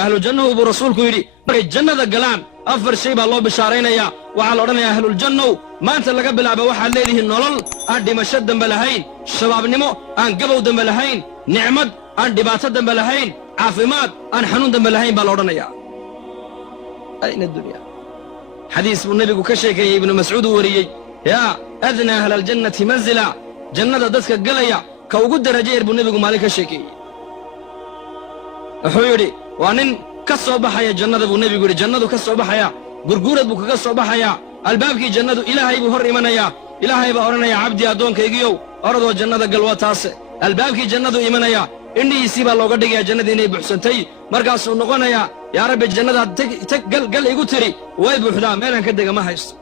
ahlu jannahu buu rasuulku yidhi markay jannada galaan afar shay baa loo bishaaraynayaa waxaa la odhanayaa ahluljannow maanta laga bilaaba waxaad leedihiin nolol aan dhimasho dambe lahayn shabaabnimo aan gabow dambe lahayn nicmad aan dhibaato dambe lahayn caafimaad aan xanuun dambe lahayn baa la odhanayaa ayna dunya xadiis buu nebigu ka sheekeeyey ibnu mascuud uu wariyey yaa adnaa ahla aljannati manzila jannada dadka galaya ka ugu darajo yar buu nebigu maalin ka sheekeeyey wuxuu yidhi waa nin ka soo baxaya jannada buu nebigu yidhi jannadu ka soo baxaya gurguurad buu kaga soo baxayaa albaabkii jannadu ilaahay buu hor imanayaa ilaahay baa odhanaya cabdi addoonkaygiyow orodoo jannada gal waa taase albaabkii jannadu imanaya indhihiisii baa looga dhigayaa jannadii inay buuxsantay markaasuu noqonayaa yaa rabbi jannadaad gal igu tiri way buuxdaa meelaan ka dega ma haysto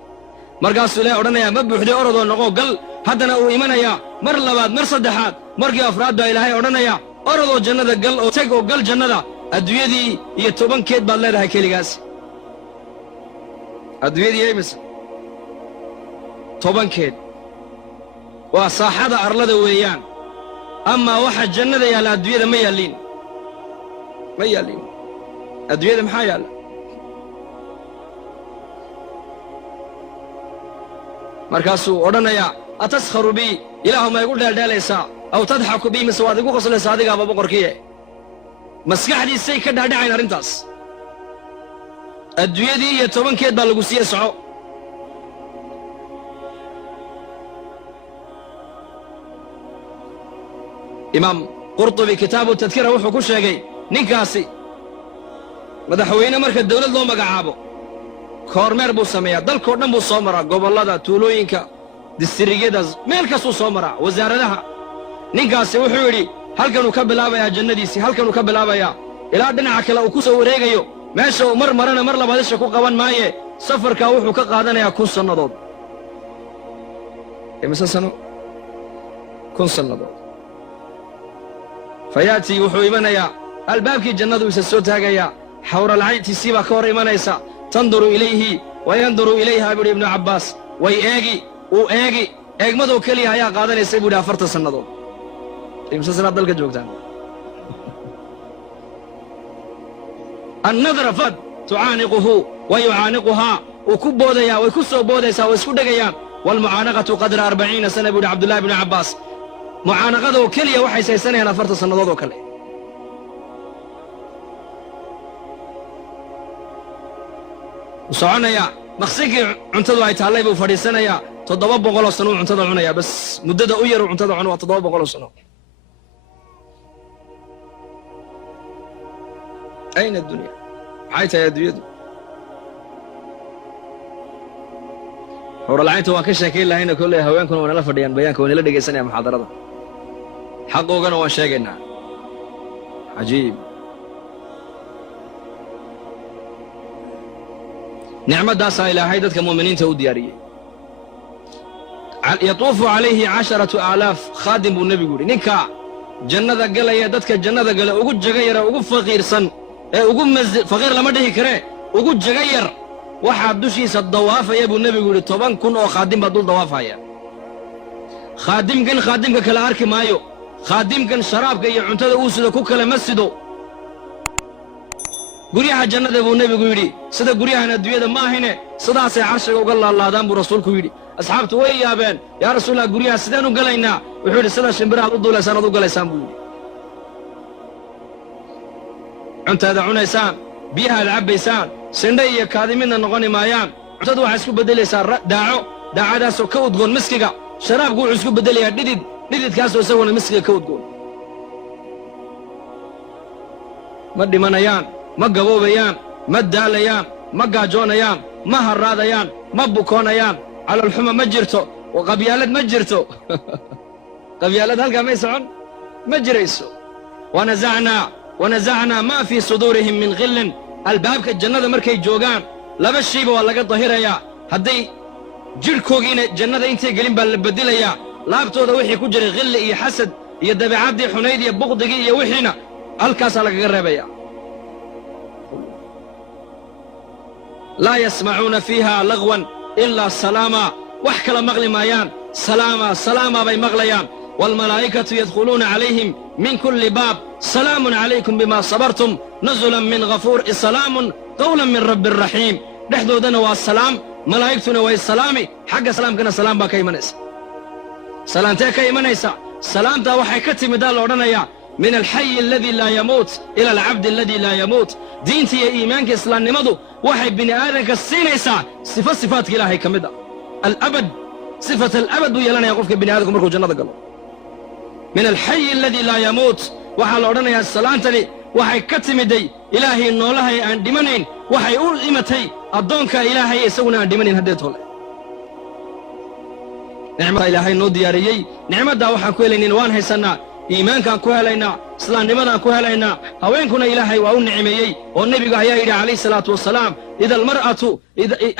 markaasuu ilaahay odhanayaa ma buuxday orodoo noqo gal haddana uu imanayaa mar labaad mar saddexaad markii afraad baa ilaahay odhanayaa orodoo jannada gal oo teg oo gal jannada adduunyadii iyo 10 baad leedahay keligaas adduunyadii imise 10 waa saaxada arlada weeyaan amaa waxa jannada yaalla adduunyada ma yaalliin adduunyada maxaa yaalla markaasuu odhanayaa ataskharu bii ilaahu ma igu dheeldheelaysaa aw tadxaku bii mise waad igu qoslaysaa adigaaba boqorkiye maskaxdiisay ka dhaadhacayn arrintaas adduunyadii iyo 10 baa lagu siiye soco imaam qurtubi kitaabu tadkira wuxuu ku sheegay ninkaasi madaxweyne marka dawlad loo magacaabo koormeer buu sameeyaa dalkoo dhan buu soo maraa gobollada tuulooyinka distrigyada meel kastuu soo maraa wasaaradaha ninkaasi wuxuu yidhi halkanuu ka bilaabayaa jannadiisii halkanuu ka bilaabayaa ilaa dhinaca kale uu ku soo wareegayo meesha uu mar marana mar labaad isha ku qaban maaye safarkaa wuxuu ka qaadanayaa 1000 sannadood imise sano 1000 sannadood fayaatii wuxuu imanayaa albaabkii jannadu isa soo taagayaa xawralcayntiisii baa ka hor imanaysa tanduru ilayhi wa yanduru ilayha buuhi ibnu cabbaas way eegi eegmadoo keliya ayaa qaadanaysay buuhi 40 sannadood imse sanaad dalka joogtaan annadra fad tucaaniquhu wa yucaaniquhaa wuu ku boodayaa way ku soo boodaysaa way isku dhegayaan waalmucaanaqatu qadra 40 sana buuhi cabdullaahi ibnu cabbaas mucaanaqadoo keliya waxay saysanayaan 40 sannadood oo kale wuu soconayaa maqsinkii cuntadu ay taallay buu fadhiisanayaa 700 sano uu cuntada cunayaa bas muddada u yar uu cuntada cuno waa 700 sano ayna addunya maxay tahay adduunyadu xawralcaynta waan ka sheekayn lahayna kolley haweenkuna waa nala fadhiyaan bayaanka waa nala dhegaysanayaan muxaadarada xaqoogana waan sheegaynaa cajiib nicmaddaasaa ilaahay dadka mu'miniinta u diyaariyey yatuufu calayhi 10,000 khaadim buu nebigu yidhi ninka jannada galaya dadka jannada gale ugu jaga yara ugu faqiirsan ee ugu faqiir lama dhihi karee ugu jaga yar waxaa dushiisa dawaafaya buu nebigu yidhi 10,000 oo khaadim baa dul dawaafaya khaadimka kale arki maayo khaadimkan sharaabka iyo cuntada uu sido ku kale ma sido guryaha jannada buu nebigu yidhi sida guryahan adduunyada ma ahine sidaasay carshiga uga laalaadaan buu rasuulku yidhi asxaabtu way yaabeen yaa rasuulallah guryaha sideen u galaynaa wuxuu yidhi sida shimbirahaad u duulaysaan aad u galaysaan buu yidhi cuntaada cunaysaan biyahaad cabbaysaan sindhe iyo kaadi midna noqoni maayaan cuntadu waxay isku beddelaysaa daacadaasoo ka udgoon miskiga sharaabku wuxuu isku beddelayaa dhididkaasoo isaguna miskiga ka udgoon ma dhimanayaan ma gaboobayaan ma daalayaan ma gaajoonayaan ma harraadayaan ma bukoonayaan calolxuma ma jirto qabyaalad ma jirto qabyaalad halkaa may socon ma jirayso wanasacnaa maa fii suduurihim min khillin albaabka jannada markay joogaan 2 shayba waa laga dahirayaa hadday jidhkoogiina jannada intay gelin baa la beddilayaa laabtooda wixii ku jiray khilli iyo xasad iyo dabeecaddii xunayd iyo buqdigii iyo wixiina halkaasaa lagaga reebaya laa yasmacuuna fiiha lagwan ilaa salaama wax kala maqli maayaan salaama bay maqlayaan waalmalaa'ikatu yadkhuluuna calayhim min kulli baab سلام عليكم بما صبرتم نزلا من غفور سلام قولا من رب الرحيم dhexdoodana waa salaam malaa'igtuna way salaami xagga salaamkana salaam baa ka imanaysa salaantee ka imanaysa salaamtaa waxay ka timidaa la odhanayaa min alxayi aladii laa yamuut ila alcabdi aladii laa yamuut diinta iyo iimaanka islaamnimadu waxay bini aadanka siinaysaa sifaadka ilaahay ka mid a alabad sifat alabad buu yeelanaya qofka bini aadamku markuu jannada galo min alxayi aladii laa yamuut waxaa la odhanayaa salaantani waxay ka timiday ilaahay noolahay aan dhimanayn waxay u imatay addoonka ilaahay isaguna aan dhimanayn haddeed hole nicmada ilaahay noo diyaariyey nicmaddaa waxaan ku helaynin waan haysannaa iimaankaan ku helaynaa islaamnimadaan ku helaynaa haweenkuna ilaahay waa u nicmeeyey oo nebigu ayaa yidhi calayhi salaatu wasalaam ida almar'atu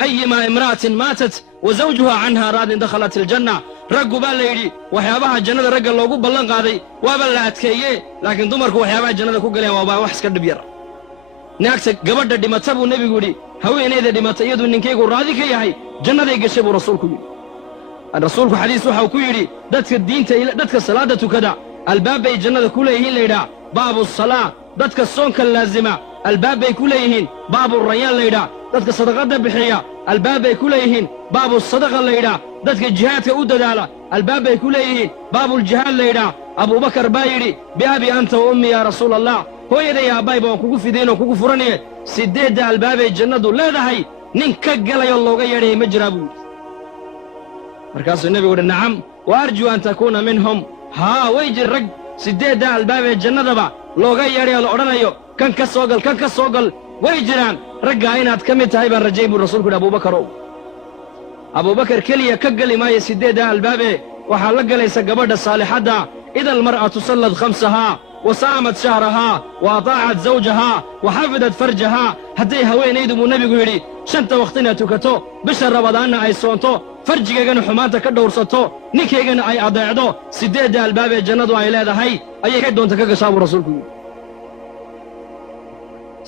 ayima imra'atin maatat wa zawjuha canha raadin dakhalat aljanna raggu baa la yidhi waxyaabaha jannada ragga loogu ballan qaaday waaba la adkeeye laakiin dumarku waxyaabaha jannada ku galeen waaba wax iska dhib yar naagta gabadha dhimata buu nebigu yidhi haweenayda dhimata iyaduu ninkaygu raadi ka yahay jannaday gashay buu rasuulku yidhi rasuulku xadiis waxau ku yidhi dadka salaadda tukada albaab bay jannada ku leeyihiin laydhaa baabu salaa dadka soonka laazima albaab bay ku leeyihiin baabu rayaan laydhaa dadka sadaqadda bixiya albaab bay ku leeyihiin baabu sadaqa laydhaa dadka jihaadka u dadaala albaab bay ku leeyihiin baabuljihaad laydhaa abuubakar baa yidhi biabi anta wa ummi yaa rasuula allah hooyaday aabbayba waan kugu fidiinoo kugu furanaye siddeedda albaabay jannadu leedahay nin ka galayoo looga yeedhaya ma jiraa buu yidhi markaasuu nebigu uhi nacam wa arjuu an takuuna minhum haa way jir rag siddeedda albaabee jannadaba looga yeedhayoo la odhanayo kan ka soo gal kan ka soo gal way jiraan raggaa inaad ka mid tahay baan rajay buu rasuulku yidhi abuubakarow abuubakar keliya ka geli maayo siddeedda albaabee waxaa la galaysa gabadha saalixadda ida almar'atu sallad khamsahaa wa saamat shahrahaa wa ataacat zawjahaa wa xafidat farjahaa hadday haweenaydu buu nebigu yidhi shanta wakhtina tukato bisha rabadaanna ay soonto farjigaygana xumaanta ka dhowrsato ninkaygana ay adeecdo siddeedda albaabee jannadu ay leedahay ayay kay doonta ka gashaa buu rasuulku yidhi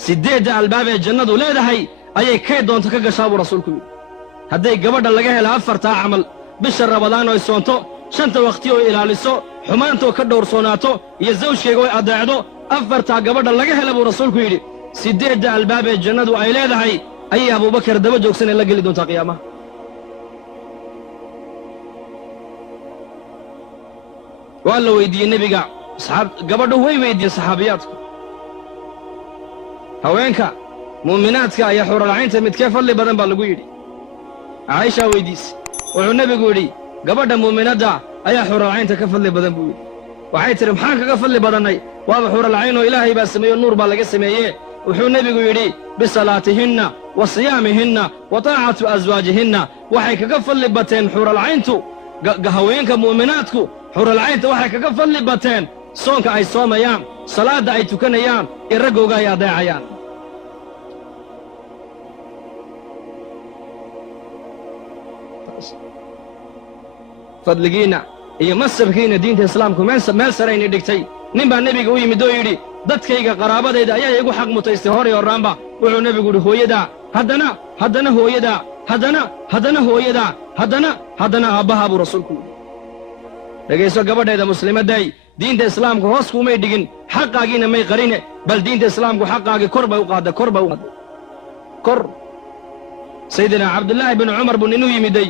siddeedda albaabee jannadu leedahay ayay kay doonta ka gashaa buu rasuulku yidhi hadday gabadha laga hela afartaa camal bisha rabadaan oy soonto shanta wakhti oo ilaaliso xumaantoo ka dhowrsoonaato iyo zawjkayga oy adeecdo afartaa gabadha laga hela buu rasuulku yidhi siddeedda albaabee jannadu ay leedahay ayay abuubakar daba joogsanee la geli doontaa qiyaamaha waa la weyddiiyey nebiga gabadhu way weyddiiyeen saxaabiyaadku haweenka mu'minaadka ayaa xuralcaynta midkee fadli badan baa lagu yidhi caa'ishaa weyddiisay wuxuu nebigu yidhi gabadha mu'minadda ayaa xuralcaynta ka fadli badan buu yidhi waxay tidhi maxaan kaga fadli badannay waaba xuralcaynoo ilaahay baa sameeyo nuur baa laga sameeyee wuxuu nebigu yidhi bisalaatihinna wa siyaamihinna wa taacatu aswaajihinna waxay kaga fadli bateen xuralcayntu haweenka mu'minaadku xuralcaynta waxay kaga fadli bateen soonka ay soomayaan salaadda ay tukanayaan iyo raggooga ay adeecayaan fadligiinna iyo masabkiinna diinta islaamku meel sarayni dhigtay nin baa nebiga u yimid oo yidhi dadkayga qaraabadayda ayaa igu xaq mutaystay hor iyo horraanba wuxuu nebigu yidhi hooyadaa haddana hooyadaa haddana hooyadaa haddana aabbahaa buu rasuulku yidhi dhegayso gabadhayda muslimadday diinta islaamku hoos kuumay dhigin xaqaagiina may qarine bal diinta islaamku xaqaagii kor bay u qaadday kor sayidina cabdullaahi binu cumar buu nin u yimiday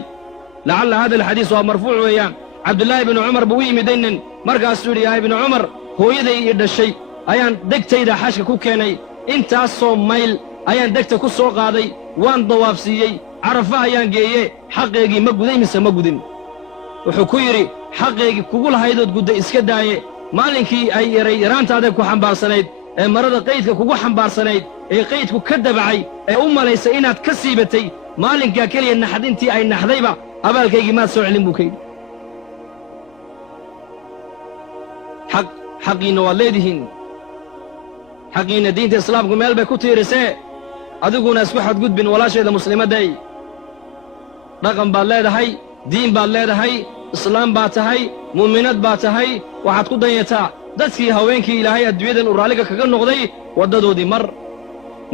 lacalla hada alxadiis waa marfuuc weeyaan cabdullaahi binu cumar buu u yimiday nin markaasuu yidhi yaa ibnu cumar hooyaday ii dhashay ayaan degtayda xashka ku keenay intaasoo mayl ayaan degta ku soo qaaday waan dawaafsiiyey carafa ayaan geeye xaqeegii ma guday mise ma gudin wuxuu ku yidhi xaqeygii kugu lahaydood gudda iska daaye maalinkii ay yaraantaada ku xambaarsanayd ee marada qaydka kugu xambaarsanayd ee qaydku ka dabacay ee u malaysay inaad ka siibatay maalinkaa keliya naxdintii ay naxdayba abaalkaygii maad soo celin buu ka yidhi xaqiinna waad leedihiin xaqiinna diinta islaamku meel bay ku tiirisee adiguna isku xadgudbin walaashayda muslimadday dhaqan baad leedahay diin baad leedahay islaam baad tahay mu'minad baad tahay waxaad ku danyataa dadkii haweenkii ilaahay adduunyadan uu raalliga kaga noqday waddadoodii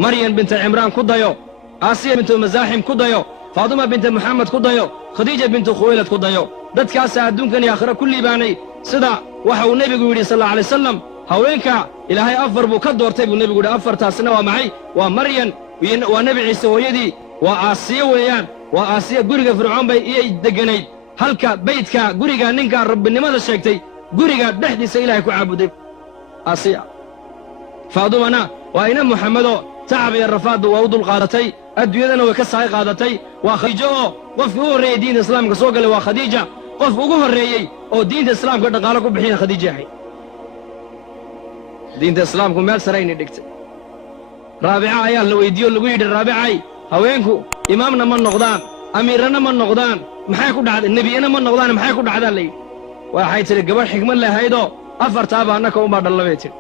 maryan binta cimraan ku dayo aasiya bintu masaaxim ku dayo faaduma binta muxamed ku dayo khadiija bintu khuwaylad ku dayo dadkaasaa adduunkan iyo aakhira ku liibaanay sida waxa uu nebigu yidhi sal alla alay wasalam haweenka ilaahay afar buu ka doortay buu nebigu yidhi afartaasna waa maxay waa maryan waa nebi ciise hooyadii waa aasiya weeyaan waa aasiya guriga fircoon bay iyay degganayd halka baydka guriga ninka rabbinimada sheegtay guriga dhexdiisa ilaahay ku caabuday aasiya faadumana waa ina muxammedo tacab iyo rafaadda waa u dulqaadatay adduunyadana way ka sahay qaadatay waa khadiijo oo qofkii u horreeyey diinta islaamka soo galay waa khadiija qof ugu horreeyey oo diinta islaamka dhaqaalo ku bixiyana khadiija ahayd diinta islaamku meel sare aynay dhigtay raabica ayaa la weyddiiye o lagu yidhi raabicay haweenku imaamna ma noqdaan amiirana ma noqdaan maxay ku dhacday nebiyana ma noqdaan maxay ku dhacdaan la yidhi waxay tidhi gabadh xigmad lahaydoo afartaaba annaka unbaa dhalla bay tidhi